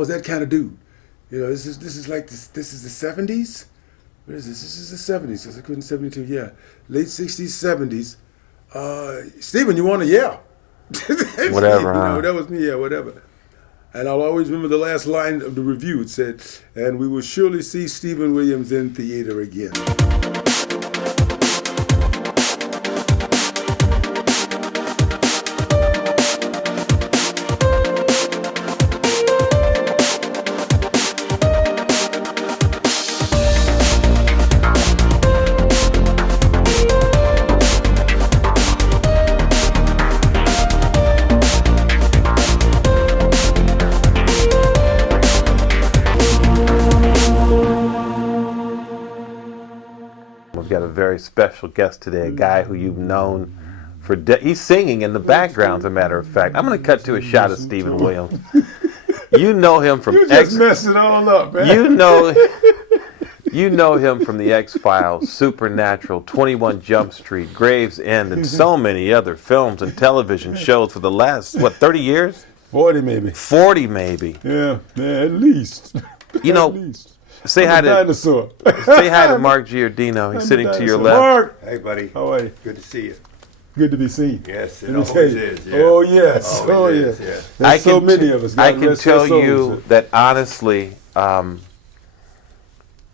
Was that kind of dude. This is the 70s. What is this? This is the 70s. Because I couldn't 72. Yeah, late 60s, 70s. Stephen, you want to? Yeah. Whatever. That was me. Yeah, whatever. And I'll always remember the last line of the review. It said, "And we will surely see Stephen Williams in theater again." We've got a very special guest today, a guy who you've known for he's singing in the background, as a matter of fact. I'm going to cut to a shot of Stephen Williams. You know him from You just messed it all up, man. You know him from the X-Files, Supernatural, 21 Jump Street, Gravesend, and so many other films and television shows for the last, 30 years? 40 maybe. 40 maybe. Yeah, at least. You know, At least. say hi to Dinosaur. say hi to Mark Giordino. He's sitting to your left. Mark, Hey, buddy. how are you? Good to see you. Good to be seen. Yes, it Let me always tell you. is. Yeah. Oh yes, Always yes. is, yeah. There's so many of us. I God can rest their tell souls. you that honestly,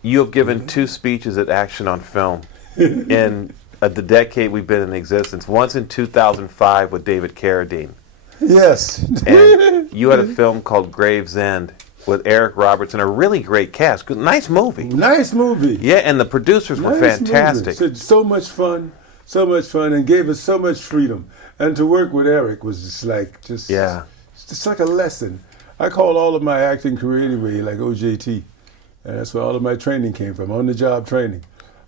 you have given two speeches at Action on Film in the decade we've been in existence. Once in 2005 with David Carradine. Yes. And you had a film called Gravesend with Eric Roberts and a really great cast. Nice movie. Nice movie. Yeah, and the producers were Nice fantastic. movie. So much fun, and gave us so much freedom. And to work with Eric was just like a lesson. I call all of my acting career anyway like OJT. And that's where all of my training came from, on-the-job training.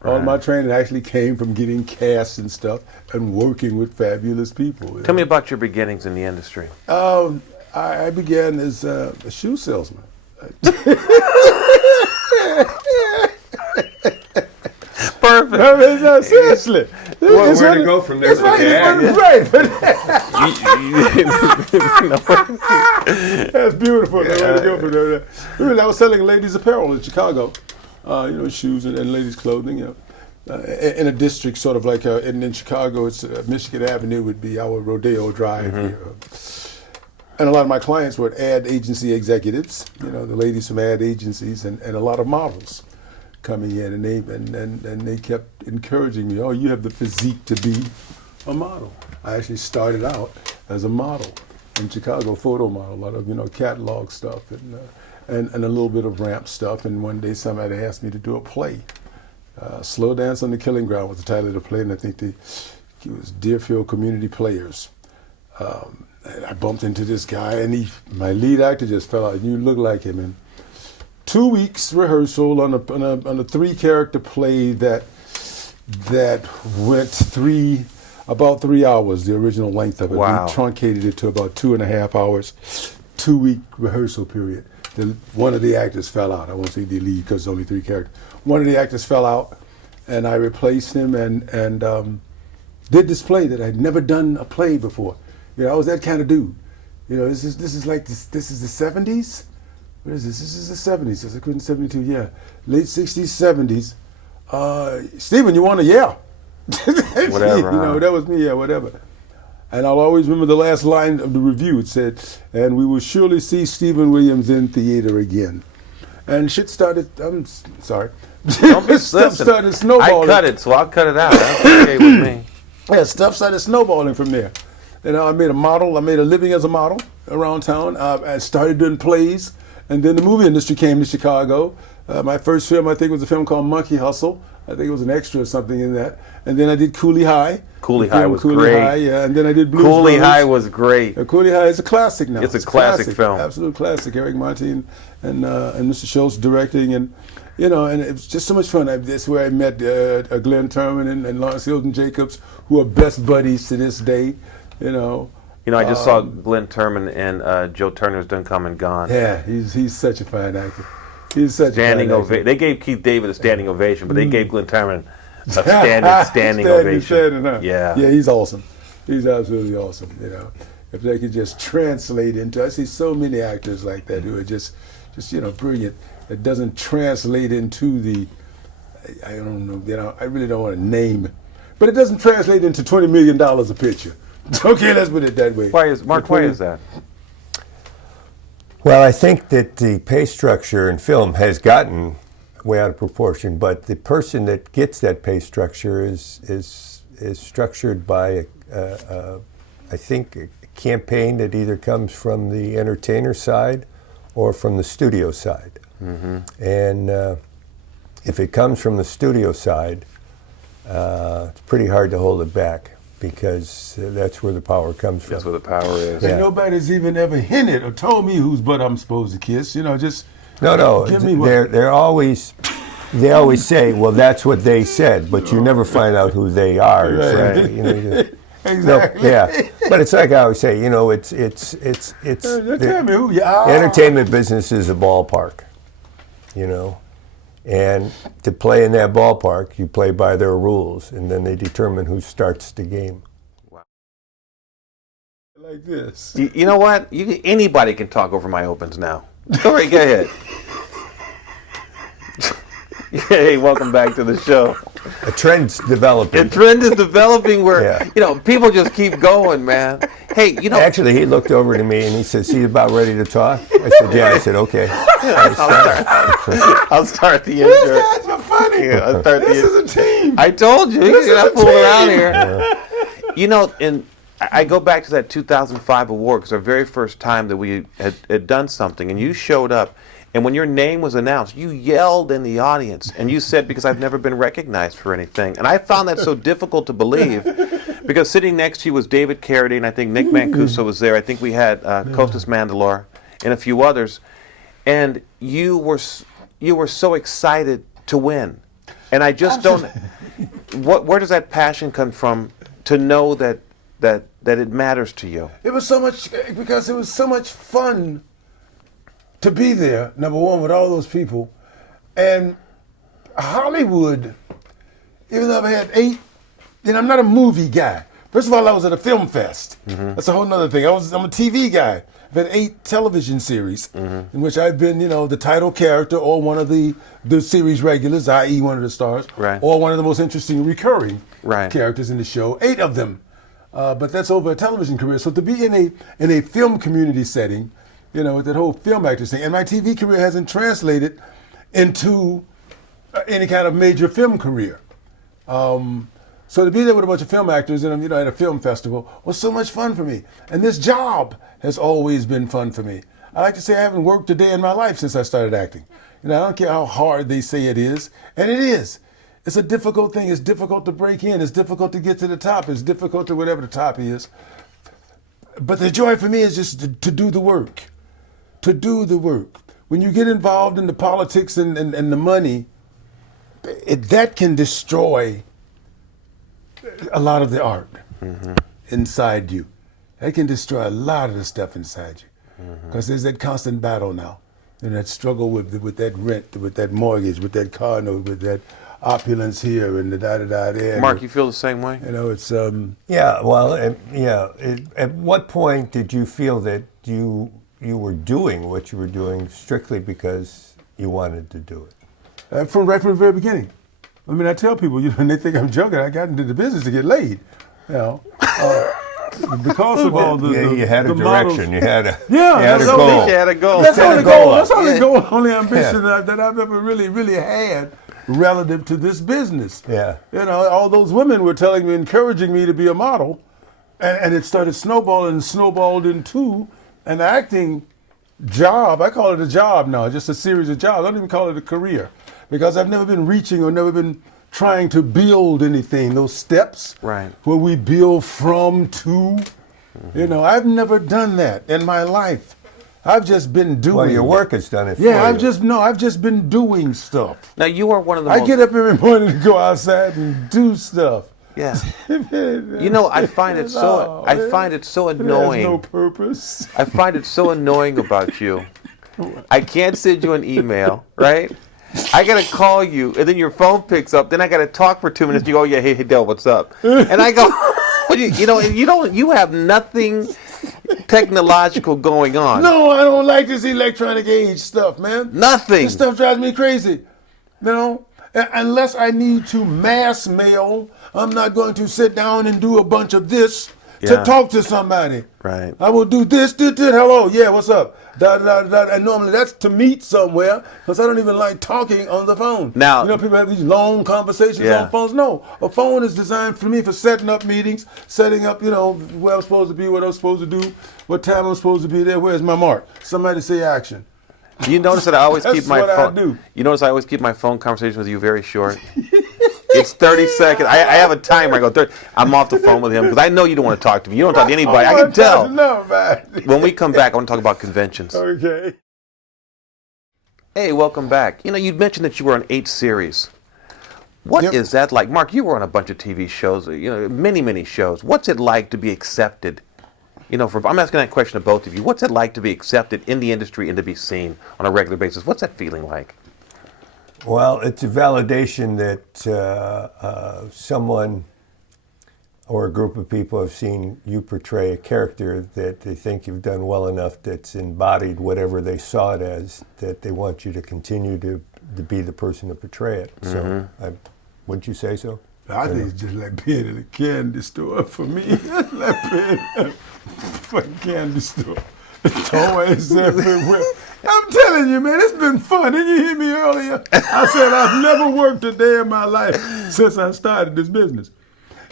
All of my training actually came from getting cast and stuff and working with fabulous people. Tell me about your beginnings in the industry. I began as a shoe salesman. Perfect. I mean, no, seriously. Well, where to go from there? It's right. That's beautiful. Yeah. Where to go from there. Really, I was selling ladies' apparel in Chicago. Shoes and ladies' clothing. In a district sort of like in Chicago, it's Michigan Avenue would be our Rodeo Drive here. And a lot of my clients were ad agency executives, the ladies from ad agencies, and a lot of models coming in, and they kept encouraging me. Oh, you have the physique to be a model. I actually started out as a model in Chicago, photo model, a lot of catalog stuff and a little bit of ramp stuff. And one day somebody asked me to do a play. Slow Dance on the Killing Ground was the title of the play, and I think it was Deerfield Community Players. And I bumped into this guy, and my lead actor just fell out. And you look like him. And 2 weeks rehearsal on a 3-character play that went about 3 hours, the original length of it. Wow. We truncated it to about 2.5 hours. 2-week rehearsal period. One of the actors fell out. I won't say the lead because it's only 3 characters. One of the actors fell out, and I replaced him and did this play that I'd never done a play before. I was that kind of dude. This is the 70s. What is this? This is the 70s. Because I couldn't 72. Yeah, late 60s, 70s. Stephen, you want to? Yeah. Whatever. That was me. Yeah, whatever. And I'll always remember the last line of the review. It said, "And we will surely see Stephen Williams in theater again." And shit started. I'm sorry. Don't be Stuff listen, started snowballing. I cut it, so I'll cut it out. That's okay with me. Yeah, stuff started snowballing from there. I made a model. I made a living as a model around town. I started doing plays, and then the movie industry came to Chicago. My first film, I think, was a film called Monkey Hustle. I think it was an extra or something in that. And then I did Coolie High. Coolie High was great. High, yeah. And then I did Blues Coolie Brothers. High was great. Coolie High is a classic now. It's a classic film. Absolute classic. Eric Martin and Mr. Schultz directing, and it was just so much fun. That's where I met Glenn Turman and Lawrence Hilton Jacobs, who are best buddies to this day. I just saw Glenn Turman and Joe Turner's Done Come and Gone. Yeah, he's such a fine actor. He's such Standing a fine actor. ovation. They gave Keith David a standing ovation, but they gave Glenn Turman a standing ovation. Yeah. Yeah. Yeah, he's awesome. He's absolutely awesome. if they could just translate into. I see so many actors like that who are just brilliant. It doesn't translate into the. I don't know. I really don't want to name it, but it doesn't translate into $20 million a picture. Okay, let's put it that way. Why is that? Well, I think that the pay structure in film has gotten way out of proportion, but the person that gets that pay structure is structured by, I think, a campaign that either comes from the entertainer side or from the studio side. Mm-hmm. And if it comes from the studio side, it's pretty hard to hold it back, because that's where the power comes from. That's where the power is. And nobody's even ever hinted or told me whose butt I'm supposed to kiss. Just no. give me They always say, well, that's what they said, but you never find out who they are. Right. So, exactly. No, yeah, but it's like I always say, it's tell me who you are. The entertainment business is a ballpark, and to play in that ballpark, you play by their rules, and then they determine who starts the game. Like this. You know what? Anybody can talk over my opens now. Go ahead. Hey, welcome back to the show. A trend's developing. A trend is developing where, people just keep going, man. Hey, Actually, he looked over to me and he says, "He's about ready to talk?" I said, "Yeah." I said, "Okay." I'll start the intro. You guys are funny. I'll start This is a team. I told you. This You're is not a fooling team. around here. And I go back to that 2005 award, because our very first time that we had done something, and you showed up. And when your name was announced, you yelled in the audience, and you said, "Because I've never been recognized for anything." And I found that so difficult to believe, because sitting next to you was David Carradine. I think Nick Mancuso was there. I think we had Costas Mandylor and a few others. And you were so excited to win. And I just don't. Where does that passion come from to know that it matters to you? It was so much, because it was so much fun to be there, number one, with all those people. And Hollywood, even though I've had 8, I'm not a movie guy. First of all, I was at a film fest. Mm-hmm. That's a whole other thing. I'm a TV guy. I've had 8 television series in which I've been, the title character or one of the series regulars, i.e. one of the stars, right, or one of the most interesting recurring right, characters in the show. 8 of them. But that's over a television career. So to be in a film community setting, with that whole film actor thing. And my TV career hasn't translated into any kind of major film career. So to be there with a bunch of film actors and at a film festival was so much fun for me. And this job has always been fun for me. I like to say I haven't worked a day in my life since I started acting. I don't care how hard they say it is, and it is. It's a difficult thing. It's difficult to break in. It's difficult to get to the top. It's difficult to whatever the top is. But the joy for me is just to do the work. To do the work. When you get involved in the politics and the money, that can destroy a lot of the art inside you. That can destroy a lot of the stuff inside you. Because there's that constant battle now. And that struggle with that rent, with that mortgage, with that car note, with that opulence here and the da-da-da there. Mark, you feel the same way? It's... Yeah, well, at what point did you feel that you were doing what you were doing strictly because you wanted to do it? Right from the very beginning. I tell people, and they think I'm joking. I got into the business to get laid, because of all the you had a direction. models. You had a that's goal. You had a goal. That's Set only a goal goal. up. That's only goal, only ambition that I've ever really had relative to this business. Yeah. All those women were telling me, encouraging me to be a model, and it started snowballing and snowballed into an acting job. I call it a job now, just a series of jobs. I don't even call it a career, because I've never been reaching or never been trying to build anything. Those steps, right, where we build from to, I've never done that in my life. I've just been doing. Well, your work has done it for Yeah, you. I've just been doing stuff. Now, you are one of the I get up every morning to go outside and do stuff. Yeah. I find it so annoying. It has no purpose. I find it so annoying about you. I can't send you an email, right? I gotta call you, and then your phone picks up. Then I gotta talk for 2 minutes. You go, "Yeah, hey Del, what's up?" And I go, you have nothing. technological going on. No, I don't like this electronic age stuff, man. Nothing. This stuff drives me crazy. You know, unless I need to mass mail, I'm not going to sit down and do a bunch of this to Yeah. talk to somebody. Right. I will do this, hello, yeah, what's up? And normally that's to meet somewhere, because I don't even like talking on the phone. Now- you know, people have these long conversations Yeah. on phones. No, a phone is designed for me for setting up meetings, setting up, you know, where I'm supposed to be, what I'm supposed to do, what time I'm supposed to be there, where's my mark? Somebody say action. You notice that I always That's keep my what I phone. do. You notice I always keep my phone conversation with you very short. It's 30 seconds. I have a timer. I go 30. I'm off the phone with him because I know you don't want to talk to me. You don't talk to anybody. I can tell. No, man. When we come back, I want to talk about conventions. Okay. Hey, welcome back. You know, you mentioned that you were on 8 series. What is Yep. that like? Mark, you were on a bunch of TV shows, you know, many shows. What's it like to be accepted? You know, I'm asking that question to both of you. What's it like to be accepted in the industry and to be seen on a regular basis? What's that feeling like? Well, it's a validation that someone or a group of people have seen you portray a character that they think you've done well enough that's embodied whatever they saw it as, that they want you to continue to be the person to portray it. So, wouldn't you say so? I think it's just like being in a candy store for me. It's like being in a fucking candy store. Toys everywhere. I'm telling you, man, it's been fun. Didn't you hear me earlier? I said I've never worked a day in my life since I started this business.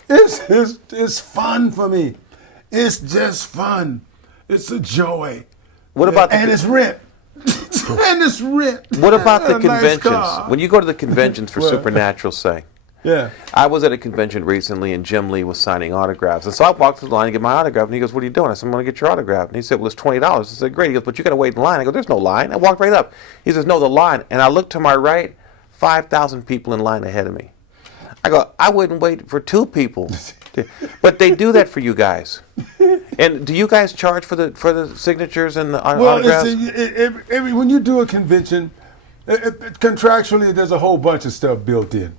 It's fun for me. It's just fun. It's a joy. What about and it's rent. And it's rent. What about the And a nice conventions? car. When you go to the conventions for What? Supernatural, say. Yeah. I was at a convention recently, and Jim Lee was signing autographs. And so I walked through the line to get my autograph, and he goes, "What are you doing?" I said, "I'm going to get your autograph." And he said, "Well, it's $20. I said, "Great." He goes, "But you got to wait in line." I go, "There's no line." I walked right up. He says, "No, the line." And I looked to my right, 5,000 people in line ahead of me. I go, I wouldn't wait for 2 people. But they do that for you guys. And do you guys charge for the signatures and the autographs? When you do a convention, contractually, there's a whole bunch of stuff built in.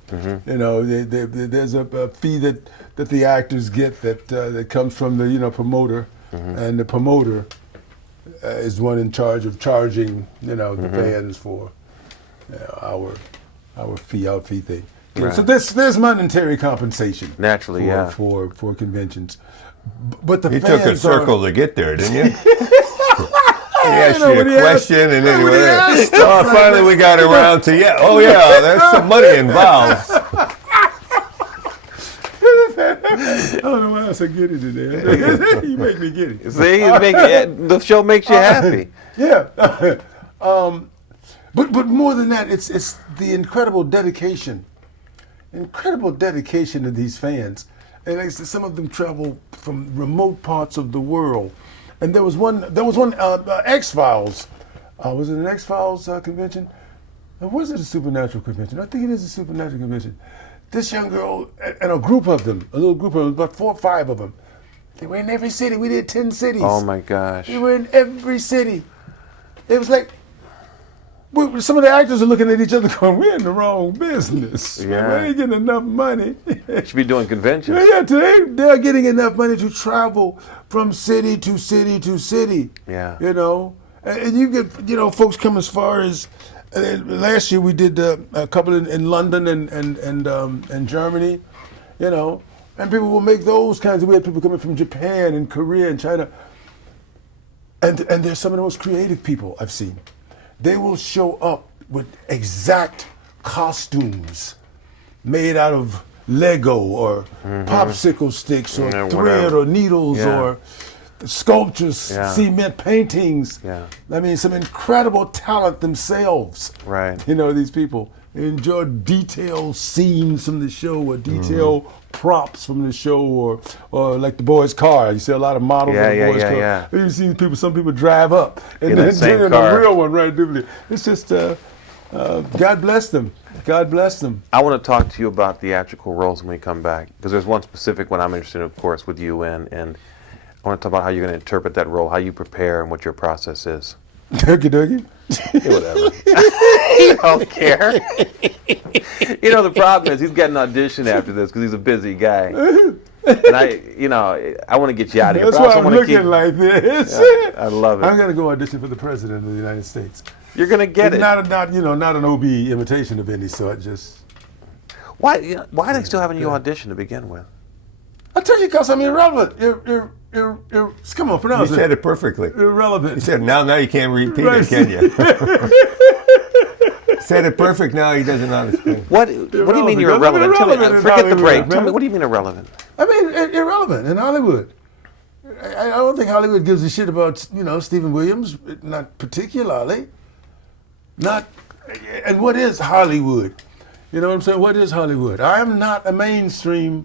You know, there's a fee that the actors get that comes from the promoter, and the promoter is one in charge of charging the fans for our fee thing. Right. So there's monetary compensation Naturally, for conventions. But the You fans took a circle to get there, didn't you? He asked know, you when a he question, and then he when he went, asked "Oh, stuff like finally we got around to there's some money involved." I don't know why I said giddy today. You make me giddy. See, the show makes you happy. Yeah. But more than that, it's the incredible dedication of these fans. And like I said, some of them travel from remote parts of the world. And there was one X-Files. Was it an X-Files convention? Or was it a Supernatural convention? I think it is a Supernatural convention. This young girl and a group of them, a little group of them, about 4 or 5 of them. They were in every city. We did 10 cities. Oh my gosh. They were in every city. It was like, some of the actors are looking at each other going, "We're in the wrong business. Yeah. We ain't getting enough money." Should be doing conventions. Yeah, they're getting enough money to travel from city to city to city. Yeah. And you get, folks come as far as, last year we did a couple in London and Germany, and people will make those kinds of, we had people coming from Japan and Korea and China. And they're some of the most creative people I've seen. They will show up with exact costumes made out of Lego or popsicle sticks or Yeah, thread whatever. or needles Yeah. or sculptures, Yeah. cement paintings. Yeah. I mean, some incredible talent themselves. Right. These people enjoy detailed scenes from the show or detailed props from the show or like the boys' car. You see a lot of models Yeah, of the yeah, boys' yeah, car. yeah. You see some people drive up and In that then same in car. a real one, right? It's just, God bless them. God bless them. I want to talk to you about theatrical roles when we come back, because there's one specific one I'm interested in, of course, with you and I want to talk about how you're going to interpret that role, how you prepare, and what your process is. Turkey. Yeah, whatever. He don't care. The problem is he's got an audition after this because he's a busy guy. And I want to get you out of here. That's but I why also I'm wanna looking keep, like this. I love it. I'm gonna go audition for the president of the United States. You're gonna get it. Not an OB imitation of any sort. Just Why are they still having you audition to begin with? I tell you, cause I'm irrelevant. Come on, pronounce You it. said it perfectly. Irrelevant. He said, now you can't repeat Right. it, can you? Said it perfect, now he doesn't understand. What do you mean you're Irrelevant. irrelevant? Tell me, Irrelevant in forget the Hollywood, break. Tell man. me, what do you mean irrelevant? I mean, irrelevant in Hollywood. I don't think Hollywood gives a shit about Stephen Williams, not particularly. And what is Hollywood? You know what I'm saying? What is Hollywood? I am not a mainstream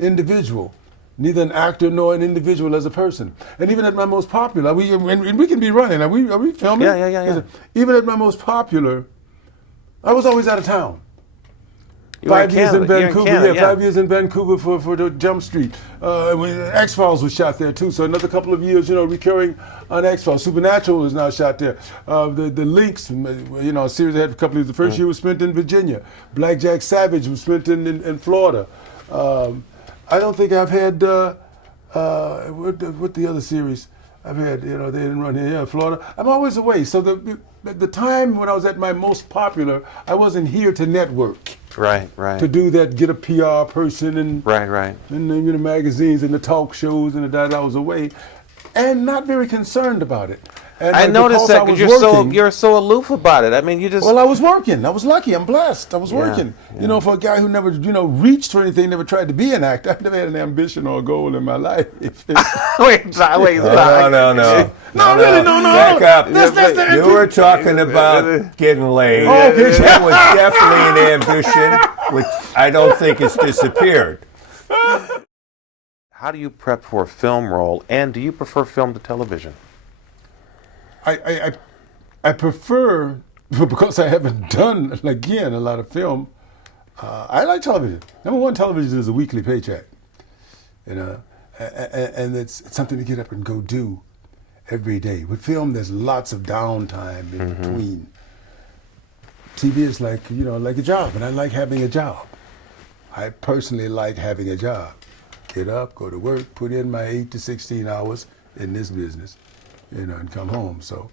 individual, neither an actor nor an individual as a person. And even at my most popular, and we can be running. Are we filming? Yeah. Even at my most popular, I was always out of town. You were in 5 years in Canada. You're in Vancouver, Canada, 5 years in Vancouver for the Jump Street. X-Files was shot there too, so another couple of years, recurring on X-Files. Supernatural is now shot there. The Links, a series I had for a couple of years. The first year was spent in Virginia. Blackjack Savage was spent in Florida. I don't think I've had, what the other series I've had, they didn't run here, Florida. I'm always away, so the time when I was at my most popular, I wasn't here to network. Right. To do that, get a PR person and Right. and the magazines and the talk shows and that I was away, and not very concerned about it. And I noticed that because because you're so aloof about it. I mean, you just. Well, I was working. I was lucky. I'm blessed. I was Yeah, working. yeah. For a guy who never, reached for anything, never tried to be an actor. I've never had an ambition or a goal in my life. wait. No. No, really, no. Back up. That's You were talking about getting laid. Oh, okay. That was definitely an ambition, which I don't think has disappeared. How do you prep for a film role, and do you prefer film to television? I prefer, because I haven't done, again, a lot of film, I like television. Number one, television is a weekly paycheck, and it's something to get up and go do every day. With film, there's lots of downtime in between. TV is like a job, and I like having a job. I personally like having a job. Get up, go to work, put in my 8 to 16 hours in this business, and come home. So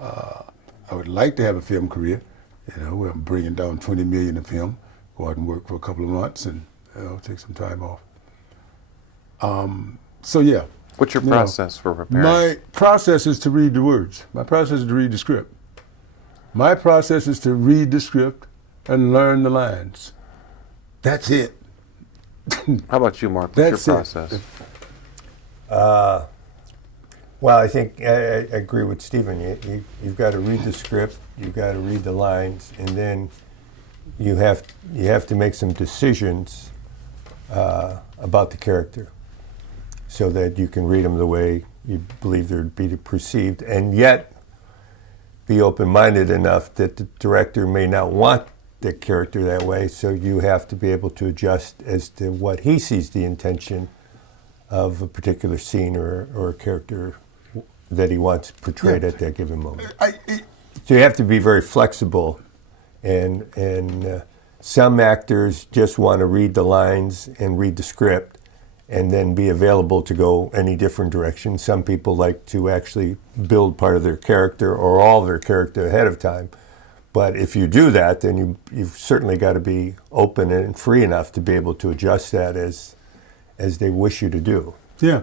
I would like to have a film career, where I'm bringing down 20 million in film, go out and work for a couple of months and take some time off. So yeah. What's your process for preparing? My process is to read the words. My process is to read the script. My process is to read the script and learn the lines. That's it. How about you, Mark? What's That's your it. process? Well, I think I agree with Stephen. You've got to read the script, you've got to read the lines, and then you have to make some decisions about the character so that you can read them the way you believe they'd be perceived, and yet be open-minded enough that the director may not want the character that way, so you have to be able to adjust as to what he sees the intention of a particular scene or a character that he wants portrayed at that given moment. So you have to be very flexible, and some actors just want to read the lines and read the script and then be available to go any different direction. Some people like to actually build part of their character or all of their character ahead of time. But if you do that, then you've certainly got to be open and free enough to be able to adjust that as they wish you to do. Yeah.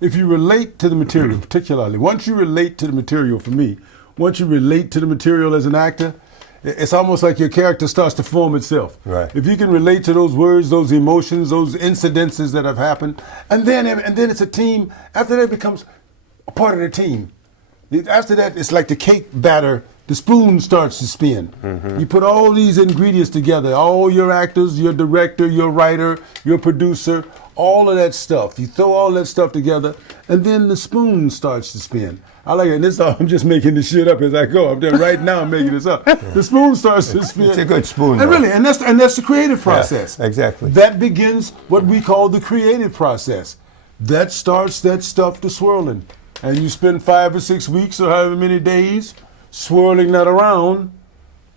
If you relate to the material, particularly, once you relate to the material, for me, once you relate to the material as an actor, it's almost like your character starts to form itself. Right. If you can relate to those words, those emotions, those incidences that have happened, and then it's a team. After that, it becomes a part of the team. After that, it's like the cake batter. The spoon starts to spin. Mm-hmm. You put all these ingredients together, all your actors, your director, your writer, your producer, all of that stuff. You throw all that stuff together, and then the spoon starts to spin. I like it. And I'm just making this shit up as I go. I'm there right now making this up. The spoon starts to spin. It's a good spoon, and though. really, and that's the creative process. Yeah, exactly. That begins what we call the creative process. That starts that stuff to swirling. And you spend 5 or 6 weeks or however many days swirling that around,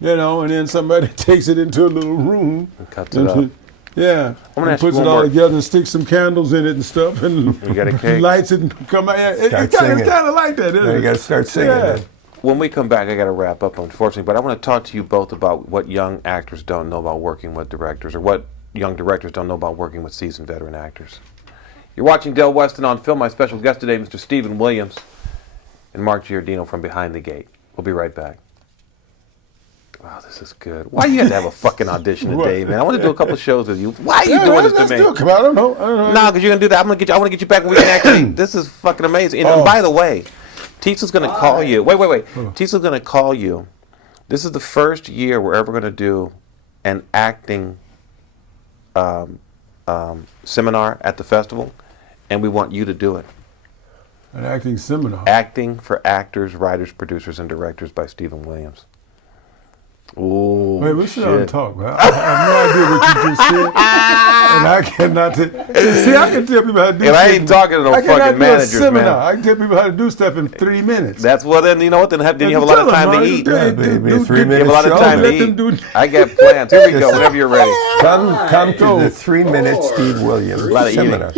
and then somebody takes it into a little room And cuts it up. Yeah. I'm gonna And ask you puts one it all more. together and sticks some candles in it and stuff, and You got a cake. lights it and come out. It's Start kind singing. of like that, isn't Now it? you got to start singing. Yeah. then. When we come back, I got to wrap up, unfortunately, but I want to talk to you both about what young actors don't know about working with directors, or what young directors don't know about working with seasoned veteran actors. You're watching Del Weston on Film. My special guest today, Mr. Stephen Williams, and Mark Giordino from Behind the Gate. We'll be right back. Wow, this is good. Why you had to have a fucking audition today, man? I want to do a couple of shows with you. Why are you doing this to me? Come on, I don't know. No, because you're gonna do that. I want to get you back when we can actually. This is fucking amazing. And by the way, Tisa's gonna call you. Wait. Tisa's gonna call you. This is the first year we're ever gonna do an acting seminar at the festival, and we want you to do it. An acting seminar. Acting for Actors, Writers, Producers, and Directors by Stephen Williams. Ooh, Wait, we sit down shit. and talk, man. I have no idea what you just said, and I cannot. See, I can tell people how to do. And I shit. ain't talking to no I cannot fucking do a managers, seminar. man. I can tell people how to do stuff in 3 minutes. That's well. Then you know what? Then you have a lot of time to eat. Yeah, baby, a 3 You have minute a lot of show. time to Let them eat. do- I got plans. Here we go. Whenever you're ready. Come to the 3-minute Steve Williams lot of seminar.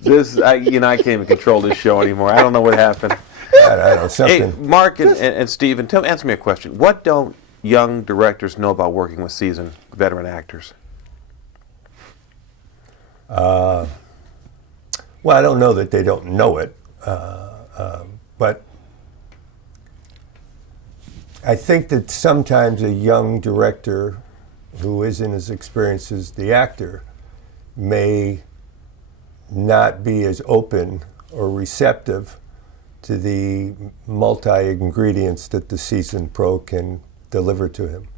This, I can't even control this show anymore. I don't know what happened. I don't know, Hey, something. Mark and Stephen, answer me a question. What don't young directors know about working with seasoned veteran actors? Well, I don't know that they don't know it, but I think that sometimes a young director who isn't as experienced as the actor may not be as open or receptive to the multi-ingredients that the seasoned pro can deliver to him.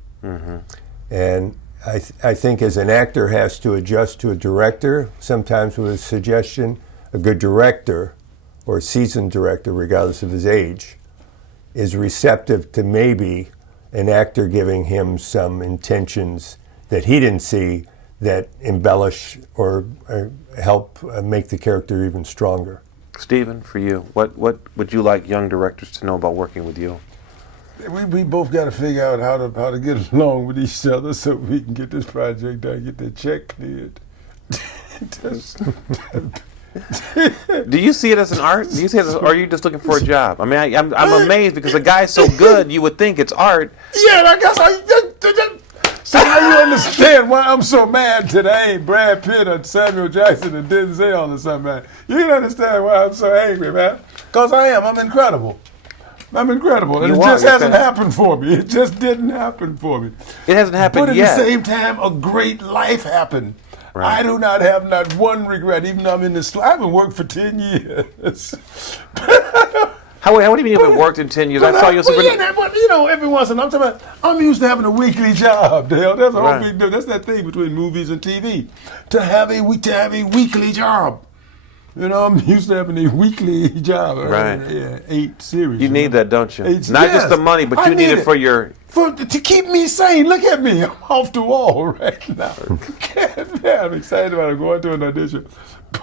And I think as an actor has to adjust to a director, sometimes with a suggestion, a good director or a seasoned director, regardless of his age, is receptive to maybe an actor giving him some intentions that he didn't see that embellish or help make the character even stronger. Stephen, for you, what would you like young directors to know about working with you? We both got to figure out how to get along with each other so we can get this project done, get the check cleared. Do you see it as an art? Do you see it as, or are you just looking for a job? I mean, I'm amazed because the guy's so good, you would think it's art. Yeah, I guess so now you understand why I'm so mad today. I ain't Brad Pitt or Samuel Jackson or Denzel or something, man. You can understand why I'm so angry, man. Because I am. I'm incredible. I'm incredible. And You it are. just You're hasn't fantastic. happened for me. It just didn't happen for me. It hasn't happened But at yet. the same time, a great life happened. Right. I do not have not one regret, even though I'm in this. I haven't worked for 10 years. How do you mean you haven't worked in 10 years? I saw you. But you know, every once in a while, I'm used to having a weekly job. Dale. That's a whole Right. big deal. That's that thing between movies and TV. To have a weekly job. You know, I'm used to having a weekly job. Right. Yeah, 8 series. You need that, don't you? Eight- Not just yes, the money, but I you need it it. for your. To keep me sane. Look at me. I'm off the wall right now. Yeah, I'm excited about going to an audition.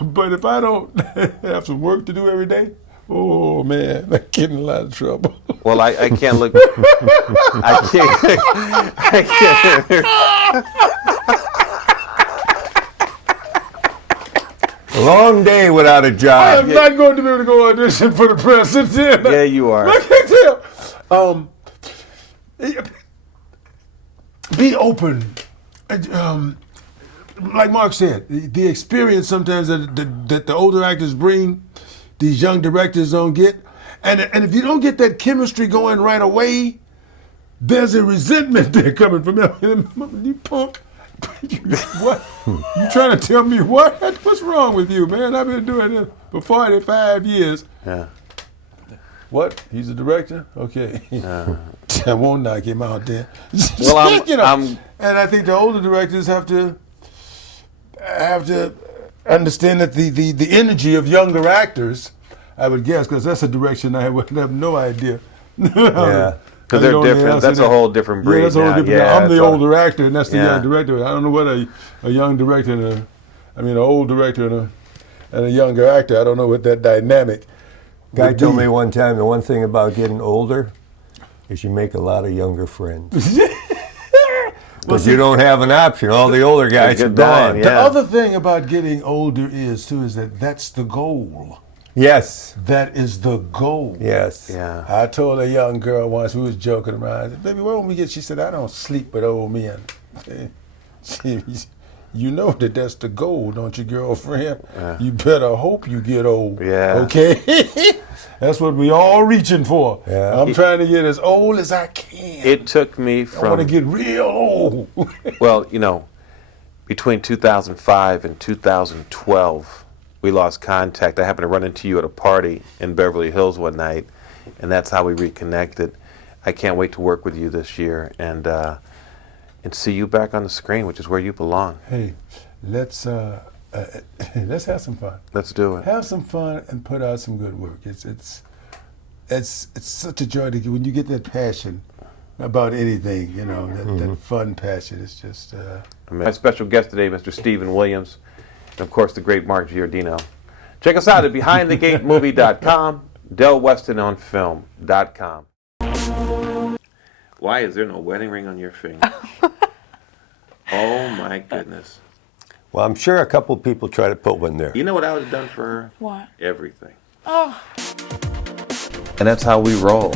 But if I don't have some work to do every day, oh man, I get in a lot of trouble. Well, I can't look. I can't. I can't. A long day without a I job. am not going to be able to go audition for the president. Yeah, you are. I can tell. Be open. Like Mark said, the experience sometimes that the older actors bring, these young directors don't get. And if you don't get that chemistry going right away, there's a resentment there coming from them. You punk. What? You trying to tell me what? What's wrong with you, man? I've been doing this for 45 years. Yeah. What? He's a director? Okay. I won't knock him out there. Well, I'm- and I think the older directors have to understand that the energy of younger actors, I would guess, because that's a direction I would have no idea. Yeah. Because they're different. That's a whole different breed. Yeah, that's a whole now. different. Yeah, I'm the that's all- older actor, and that's the Yeah. young director. I don't know what a young director and an old director and a younger actor. I don't know what that dynamic. Guy would told be. me one time the one thing about getting older is you make a lot of younger friends. Well, Because you don't have an option. All the older guys are Good dying, gone. yeah. The other thing about getting older is that's the goal. Yes. That is the goal. Yes. Yeah. I told a young girl once, we was joking around, I said, baby, where when we get, she said, I don't sleep with old men. You know that's the goal, don't you, girlfriend? Yeah. You better hope you get old. Yeah. Okay? That's what we all reaching for. Yeah. I'm trying to get as old as I can. It took me I want to from, get real old. well, you know, between 2005 and 2012, we lost contact. I happened to run into you at a party in Beverly Hills one night, and that's how we reconnected. I can't wait to work with you this year and see you back on the screen, which is where you belong. Hey, let's have some fun. Let's do it. Have some fun and put out some good work. It's such a joy to get when you get that passion about anything. You know, that fun passion. It's just. My special guest today, Mr. Stephen Williams, and of course the great Mark Giordino. Check us out at BehindTheGateMovie.com, DelWestonOnFilm.com. Why is there no wedding ring on your finger? Oh my goodness. Well, I'm sure a couple people try to put one there. You know what I would have done for her? What? Everything. Oh. And that's how we roll.